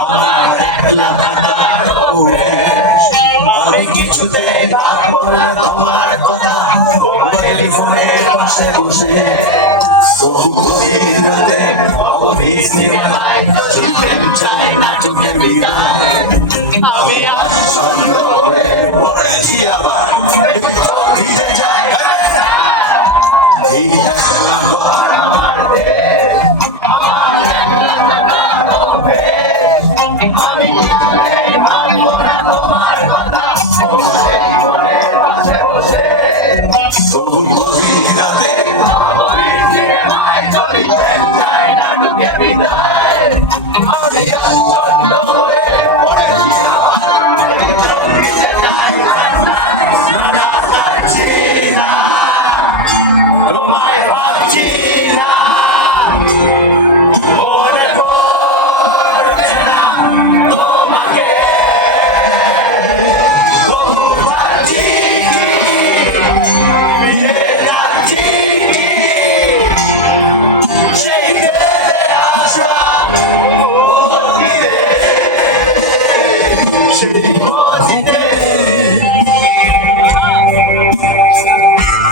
আমার একলা থাকার অভ্যেস। আমি কিছুতেই ভাববো না তোমার কথা, টেলিফোনের পাশে বসে তবু গভীর রাতে অগভীর সিনেমায় চিনতে চাই নাটকের বিদায়। আমি